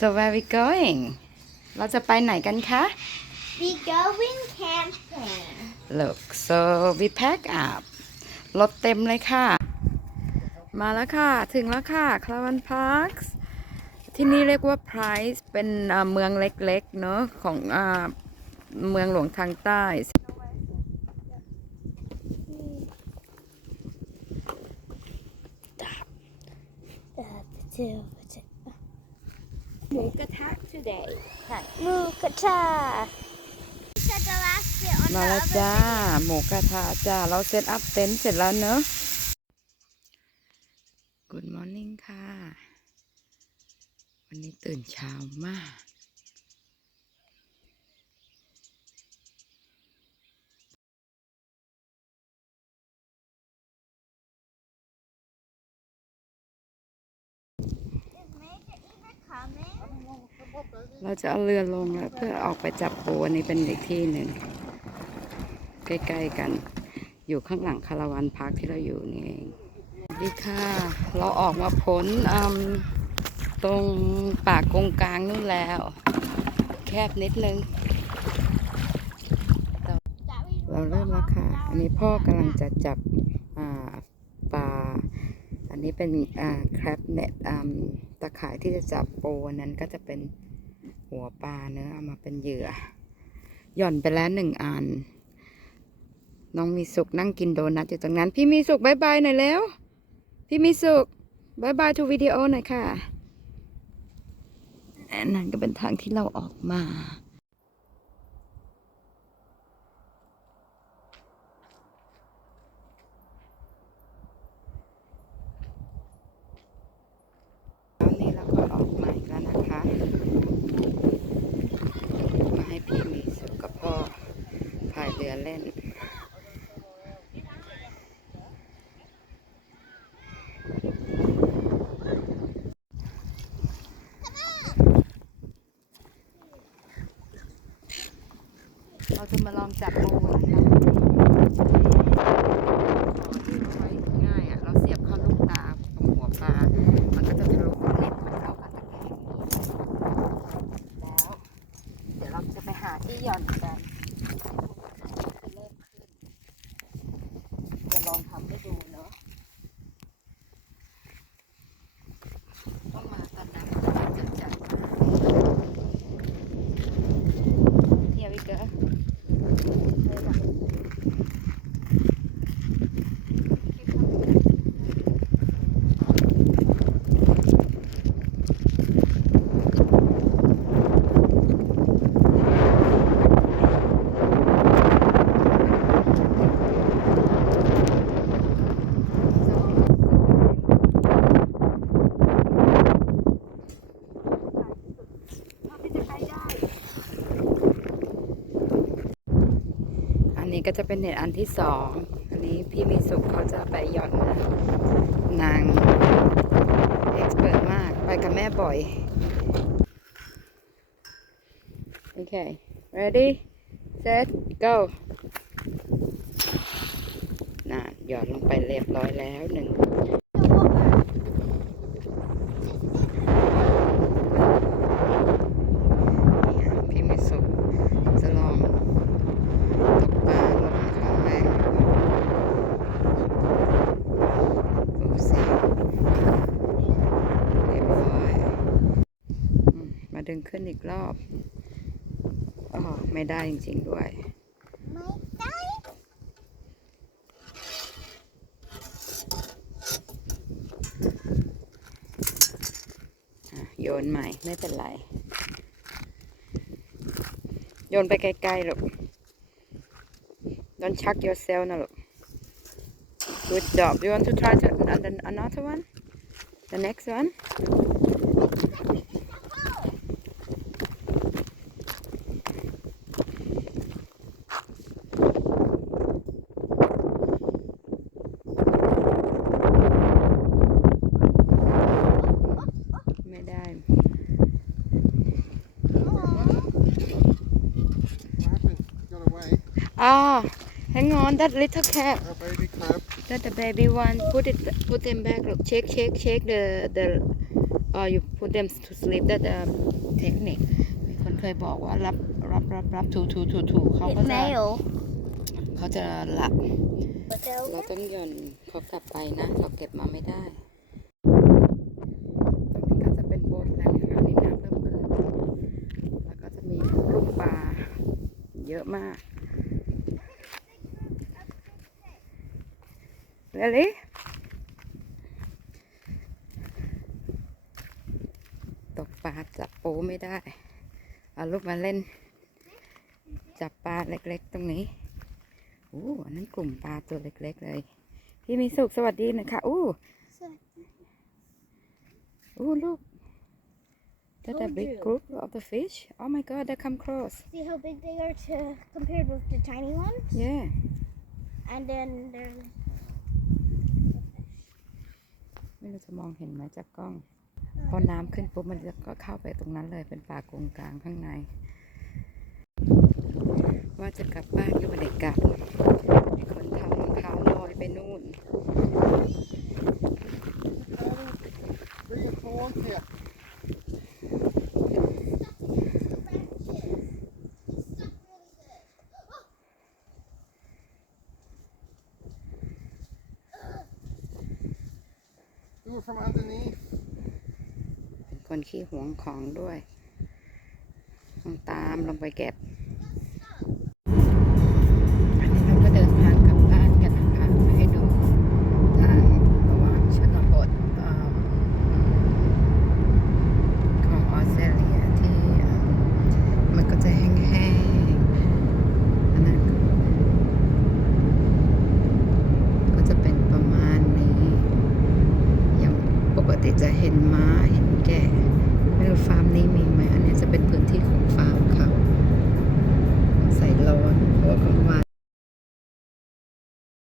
so where we going เราจะไปไหนกันคะ We going camping. look so we pack up รถเต็มเลยค่ะ มาแล้วค่ะ ถึงแล้วค่ะ c l a v a n Park ที่นี่เรียกว่า Price เป็นอ่าเมืองเล็กๆ เนอะของอาเมืองหลวงทางใต้ห มูกระทะ today ค่ะหมูกระทะ Set the last bit on มา the แล้ว oven. จ้า หมูกระทะจ้า เราเซตอัพเต็นท์เสร็จแล้วเนอะ Good morning ค่ะ วันนี้ตื่นเช้ามาก เราจะเอาเรือลงแล้วเพื่อออกไปจับปูอันนี้เป็นอีกที่หนึ่งใกล้ๆกัน อยู่ข้างหลังคาราวานพาร์คที่เราอยู่นี่เองดีค่ะ เราออกมาพ้นตรงป่ากงกลางนู่นแล้ว แคบนิดนึง เราเริ่มแล้วค่ะ อันนี้พ่อกำลังจะจับปลา อันนี้เป็นแครบเน็ตตะข่ายที่จะจับปูนั้นก็จะเป็น หัวปลาเนื้อเอามาเป็นเหยื่อ หย่อนไปแล้วหนึ่งอัน น้องมีสุกนั่งกินโดนัทอยู่ตรงนั้น พี่มีสุกบายบายหน่อยแล้ว พี่มีสุกบายบายทูวิดีโอหน่อยค่ะนนั้นก็เป็นทางที่เราออกมาตอนนี้เราก็ออกมาอีกแล้วนะคะ มาให้พี่มีสุกกับพ่อพาย เรือเล่น เราจะมาลองจับปูนะคะไว้ง่ายอะ เราเสียบเข้าลูกตาตรงหัวปลา มันก็จะทะลุเน็ตมันเข้ากับตะแกรงนี้แล้ว เดี๋ยวเราจะไปหาที่หย่อนกันเริ่มขึ้นจะลองทำให้ดูเนาะต้องมาตอนนั้นจะจัดเฮียวิเกอร์อันนี้ ก็จะเป็นเน็ตอันที่สอง อันนี้พี่มีสุขเขาจะไปหย่อนนะนางเอ็กซ์เพรมาก ไปกับแม่บ่อย โอเค ready set go น่ะหย่อนลงไปเรียบร้อยแล้วหนึ่ง พี่มิสุจะลองตกปลาลงครั้งแรกดูสิเรียบร้อยอืมมาดึง ขึ้นอีกรอบอ๋อไม่ได้จริง ๆด้วย ไม่ได้อะโยนใหม่ไม่เป็นไร โยนไปไกลๆลูก Don't chuck yourself นะลูก Good job you want to try to, another another one the next one ไม่ได้ happened? Got away. Ah, hang on, that little cat, Our baby crab. that the baby one, put it, put them back. Look, shake, shake, shake the the uh, you put them to sleep that the technique มีคนเคยบอกว่ารับรับรับรับถูถูถูถูเขาก็ It's จะ male. เขาจะหลับ But they'll เราต้องหย่อนเขากลับไปนะ เราเก็บมาไม่ได้ตรงนี้ก็จะเป็นโบสถ์แล้วคราวนี้น้ำเริ่มขึ้นแล้วก็จะมีลูกปลาเยอะมาก Really? ตกปลาจับปูไม่ได้เอาลูกมาเล่นจับปลาเล็กๆตรงนี้อู้อันนั้นกลุ่มปลาตัวเล็กๆเลย พี่มีสุขสวัสดีนะคะ อู้อู้ลูก That a Told big you. group of the fish? Oh my god, they come close. see how big they are to compared with the tiny ones. Yeah. And then there's ไม่รู้จะมองเห็นไหมจากกล้อง พอน้ำขึ้นปุ๊บมันจะก็เข้าไปตรงนั้นเลยเป็นป่ากงกลางข้างใน ว่าจะกลับบ้านก็ไม่ได้กลับมีคนทำรองเท้าลอยไปนู่น Do it from underneath. เป็นคนขี้หวงของด้วย ต้องตามลงไปเก็บ